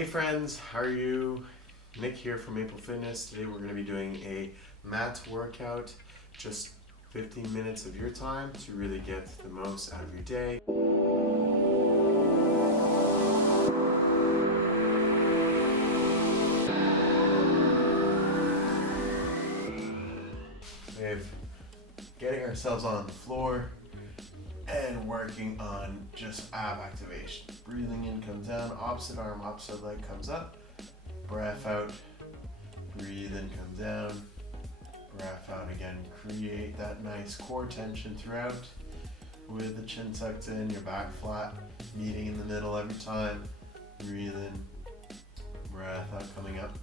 Hey friends, how are you? Nick here from Maple Fitness. Today we're going to be doing a mat workout, just 15 minutes of your time to really get the most out of your day. We're getting ourselves on the floor and working on just ab activation. Breathing in, comes down, opposite arm, opposite leg comes up. Breath out, breathe in, come down. Breath out again. Create that nice core tension throughout with the chin tucked in, your back flat, meeting in the middle every time. Breathe in, breath out, coming up.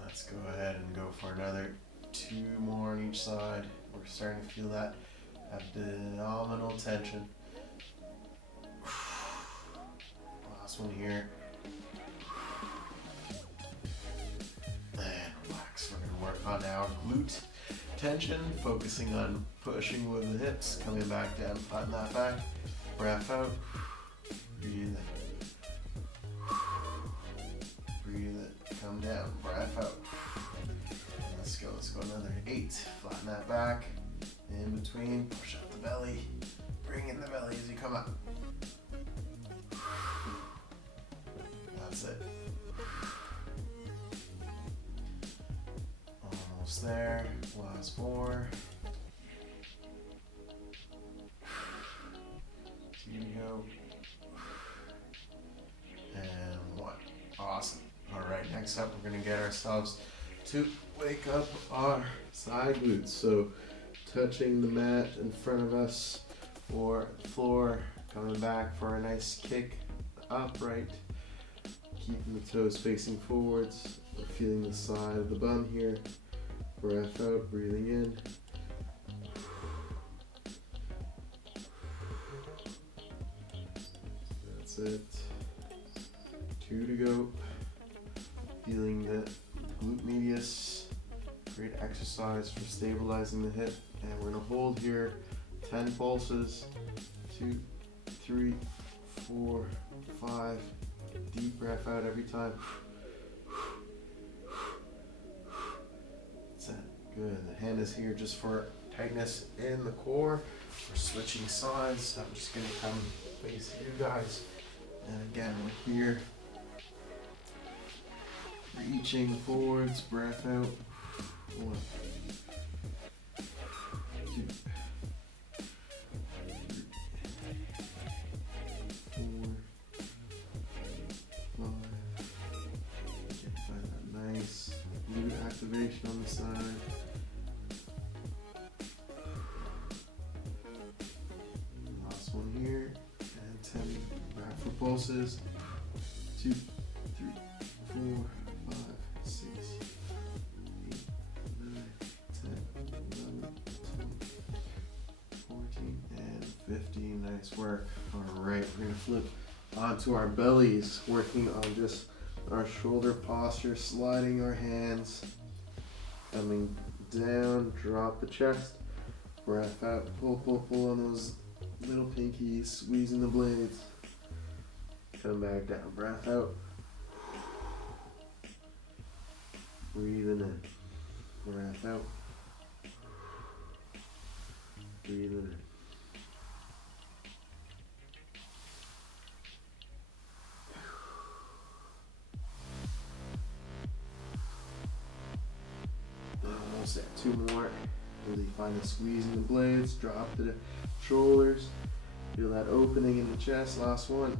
Let's go ahead and go for another 2 more on each side. We're starting to feel that abdominal tension. Last one here. And relax. We're going to work on our glute tension, focusing on pushing with the hips, coming back down, flatten that back. Breath out. Breathe in. Breathe in. Come down. Breath out. Let's go another 8. Flatten that back. In between, push up the belly. Bring in the belly as you come up. That's it. Almost there. Last 4. 2 to go. And 1. Awesome. Alright, next up we're going to get ourselves to wake up our side glutes. So touching the mat in front of us or the floor, coming back for a nice kick upright, keeping the toes facing forwards. We're feeling the side of the bum here. Breath out, breathing in. That's it. 2 to go. Feeling the glute medius. Great exercise for stabilizing the hip. And we're going to hold here 10 pulses. 2, 3, 4, 5. Deep breath out every time. That's it. Good. The hand is here just for tightness in the core. We're switching sides. I'm just going to come face you guys. And again, we're here. Reaching forwards, breath out. 1, 2, 3, 4, 5. Find that nice glute activation on the side. Last one here. And 10 back for pulses. 2, 3, 4. 5, 6, 8, 9, 10, 11, 12, 14, and 15. Nice work. Alright, we're going to flip onto our bellies, working on just our shoulder posture, sliding our hands, coming down, drop the chest, breath out, pull on those little pinkies, squeezing the blades, come back down, breath out. Breathing in, breath out, breathing in. Almost at 2 more. Really find the squeeze in the blades, drop the shoulders, feel that opening in the chest. Last one.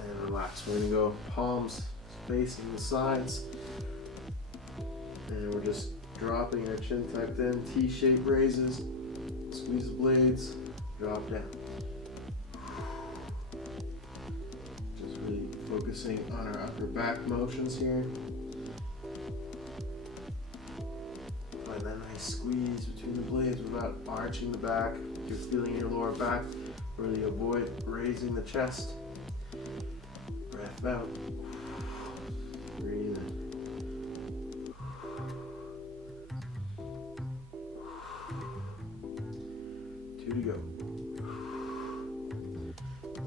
And relax. We're going to go palms facing the sides. And we're just dropping our chin tucked in, T-shape raises, squeeze the blades, drop down. Just really focusing on our upper back motions here. Find that nice squeeze between the blades without arching the back. You're feeling your lower back, really avoid raising the chest. Breath out. Breathe in. 2 to go.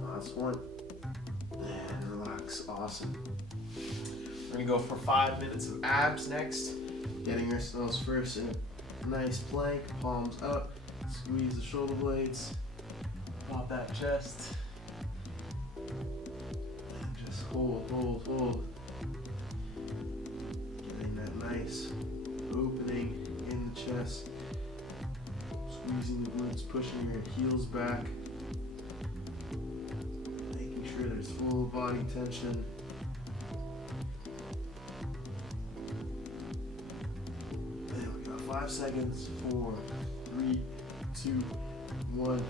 Last one. And relax. Awesome. We're gonna go for 5 minutes of abs next. Getting ourselves first in a nice plank, palms up, squeeze the shoulder blades, pop that chest, and just hold, hold, hold. Getting that nice opening in the chest, squeezing the glutes, pushing your heels back, making sure there's full body tension. There we go, 5 seconds, 4, 3, 2, 1,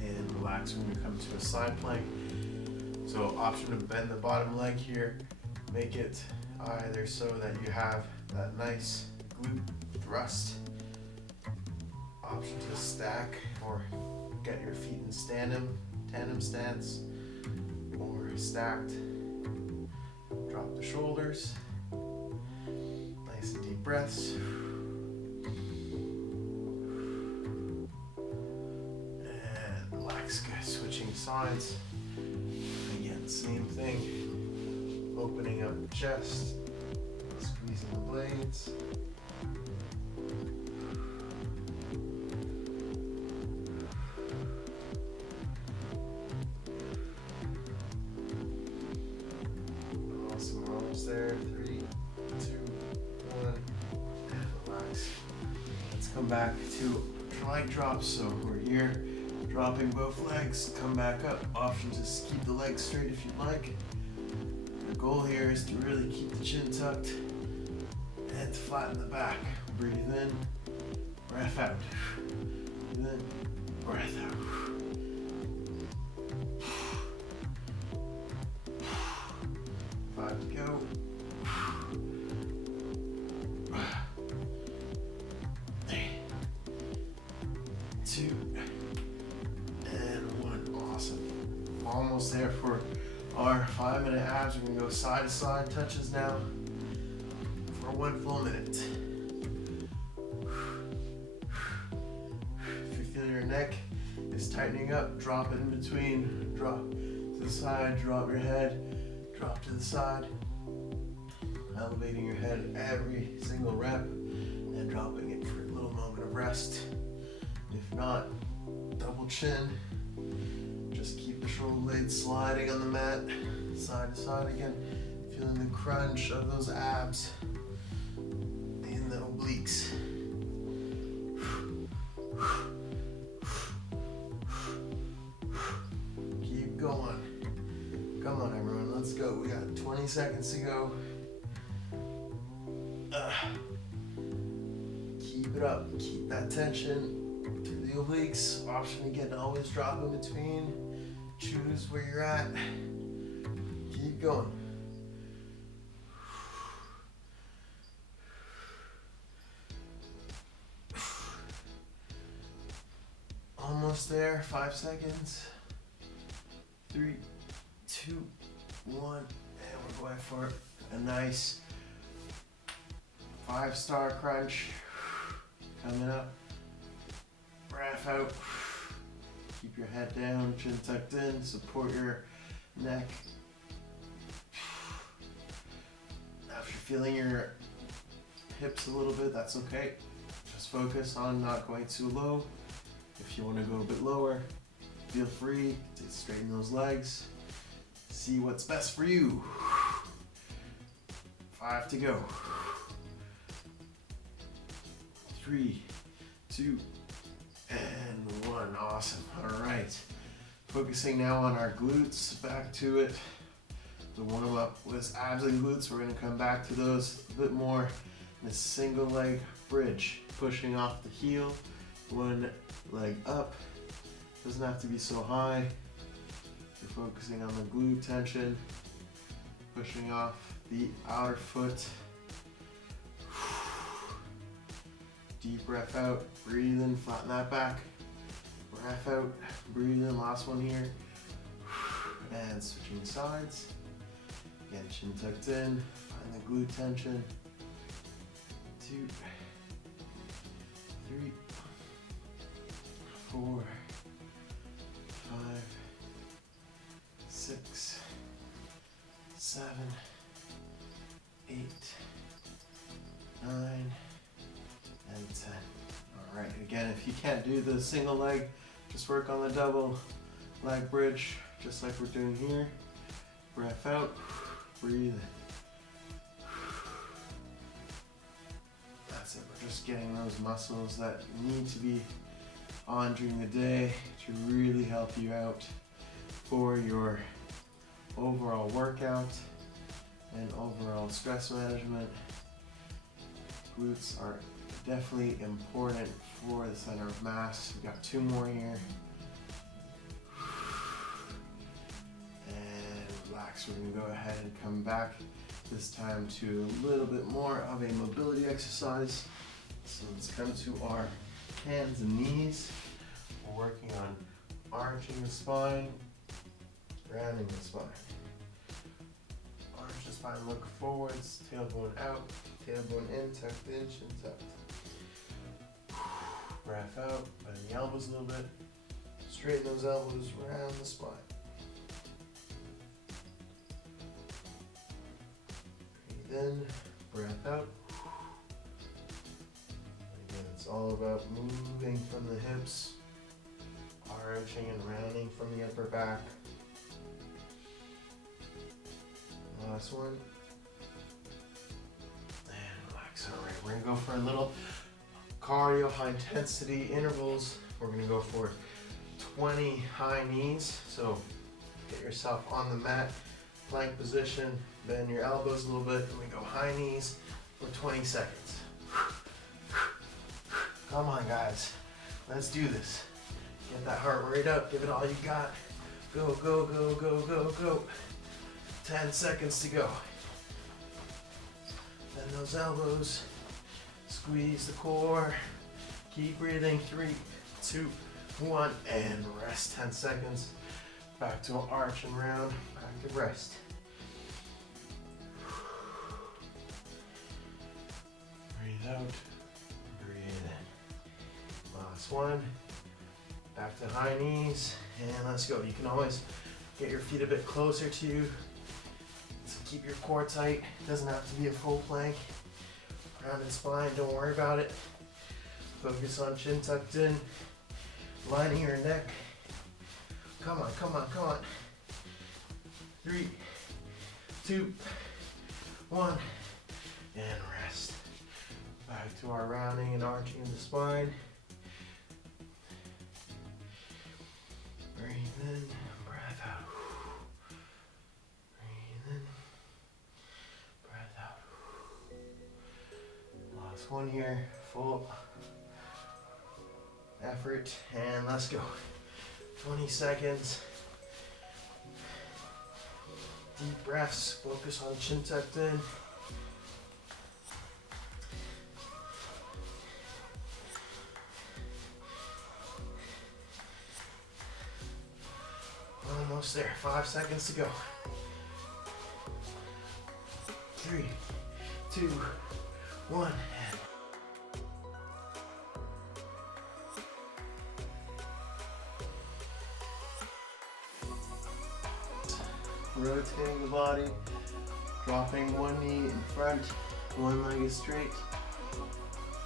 and relax. We're gonna come to a side plank. So option to bend the bottom leg here, make it either so that you have that nice glute thrust. Option to stack or get your feet in tandem stance, or stacked. Drop the shoulders. Nice and deep breaths. And relax, good. Switching sides. Again, same thing. Opening up the chest, squeezing the blades. Awesome, we're almost there. 3, 2, 1, and relax. Let's come back to plank drops. So we're here, dropping both legs, come back up. Option to just keep the legs straight if you'd like. The goal here is to really keep the chin tucked and to flatten the back. Breathe in, breath out. Breathe in, breath out. 5 to go. 3, 2, and 1. Awesome. Almost there for our 5-minute abs. We're gonna go side to side touches now for 1 full minute. If you feel your neck is tightening up, drop it in between. Drop to the side, drop your head, drop to the side. Elevating your head every single rep and dropping it for a little moment of rest. If not, double chin. Just keep the shoulder blades sliding on the mat, side to side again. Feeling the crunch of those abs in the obliques. Keep going. Come on, everyone, let's go. We got 20 seconds to go. Keep it up. Keep that tension through the obliques. Option again to always drop in between. Choose where you're at. Keep going. Almost there. 5 seconds. 3, 2, 1, and we're going for a nice 5-star crunch. Coming up. Breath out. Keep your head down, chin tucked in, support your neck. Now if you're feeling your hips a little bit, that's okay. Just focus on not going too low. If you want to go a bit lower, feel free to straighten those legs. See what's best for you. 5 to go. 3, 2, and 1. Awesome. All right. Focusing now on our glutes. Back to it. The warm up was abs and glutes. We're going to come back to those a bit more in a single leg bridge. Pushing off the heel, one leg up. Doesn't have to be so high. You're focusing on the glute tension. Pushing off the outer foot. Deep breath out, breathe in, flatten that back. Breath out, breathe in, last one here. And switching sides. Again, chin tucked in, find the glute tension. 2, 3, 4, 5, 6, 7, 8, 9, and 10. All right, again, if you can't do the single leg, just work on the double leg bridge, just like we're doing here. Breath out, breathe in. That's it, we're just getting those muscles that need to be on during the day to really help you out for your overall workout and overall stress management. Glutes are definitely important for the center of mass. We've got 2 more here. And relax, we're gonna go ahead and come back this time to a little bit more of a mobility exercise. So let's come to our hands and knees. We're working on arching the spine, rounding the spine. Arch the spine, look forwards, tailbone out, tailbone in, tucked in, chin tucked. Breath out, bend the elbows a little bit. Straighten those elbows, round the spine. Breathe in, breath out. Again, it's all about moving from the hips, arching and rounding from the upper back. Last one. And relax. All right, we're gonna go for a little cardio, high intensity intervals. We're gonna go for 20 high knees. So get yourself on the mat, plank position, bend your elbows a little bit, and we go high knees for 20 seconds. Come on, guys. Let's do this. Get that heart rate up. Give it all you got. Go, go, go, go, go, go. 10 seconds to go. Bend those elbows. Squeeze the core. Keep breathing. 3, 2, 1, and rest. 10 seconds. Back to an arch and round. Back to rest. Breathe out. Breathe in. Last one. Back to high knees. And let's go. You can always get your feet a bit closer to you. So keep your core tight. It doesn't have to be a full plank. Rounded spine, don't worry about it. Focus on chin tucked in, lining your neck. Come on, come on, come on. 3, 2, 1, and rest. Back to our rounding and arching of the spine. Breathe in, breath out. Breathe in, breath out. Last one here, full effort, and let's go. 20 seconds. Deep breaths, focus on chin tucked in. Almost there, 5 seconds to go. 3, 2, 1. Rotating the body, dropping one knee in front, one leg is straight,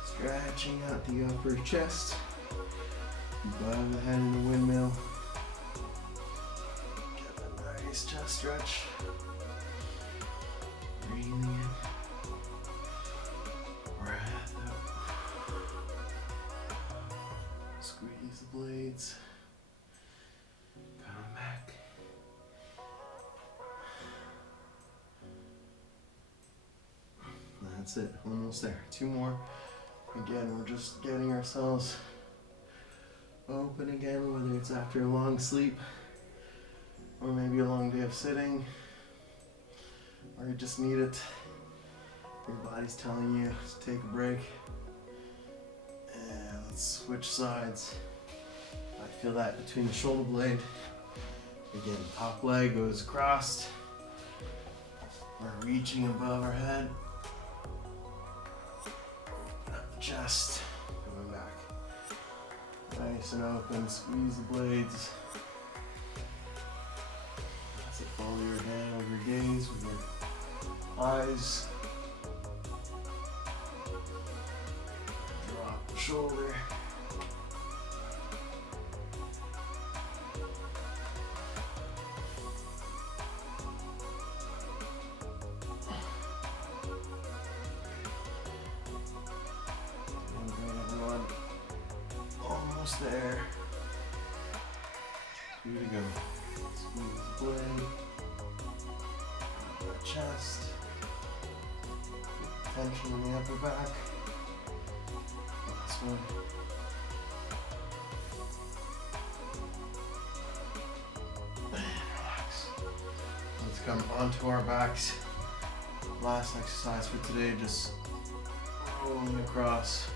stretching out the upper chest, above the head in the windmill. Get a nice chest stretch. Breathing in, breath out. Squeeze the blades. Come back. That's it, almost there. 2 more. Again, we're just getting ourselves open again, whether it's after a long sleep, or maybe a long day of sitting, or you just need it. Your body's telling you to take a break. And let's switch sides. I feel that between the shoulder blade. Again, top leg goes across. We're reaching above our head. Up the chest. Coming back. Nice and open, squeeze the blades. As you follow your hand over your gaze with your eyes. Drop the shoulder. Almost there. 2 to go. Squeeze the blade. Up the chest. Tension in the upper back. Last one. And relax. Let's come onto our backs. Last exercise for today, just rolling across.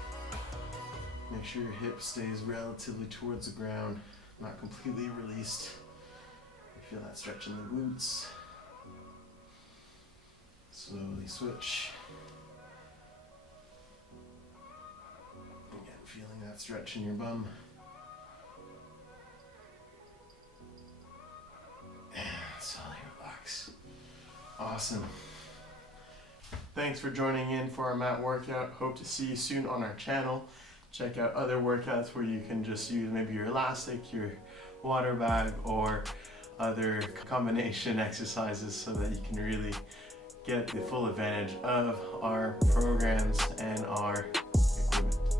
Make sure your hip stays relatively towards the ground, not completely released. You feel that stretch in the glutes. Slowly switch. Again, feeling that stretch in your bum. And slowly relax. Awesome. Thanks for joining in for our mat workout. Hope to see you soon on our channel. Check out other workouts where you can just use maybe your elastic, your water bag, or other combination exercises so that you can really get the full advantage of our programs and our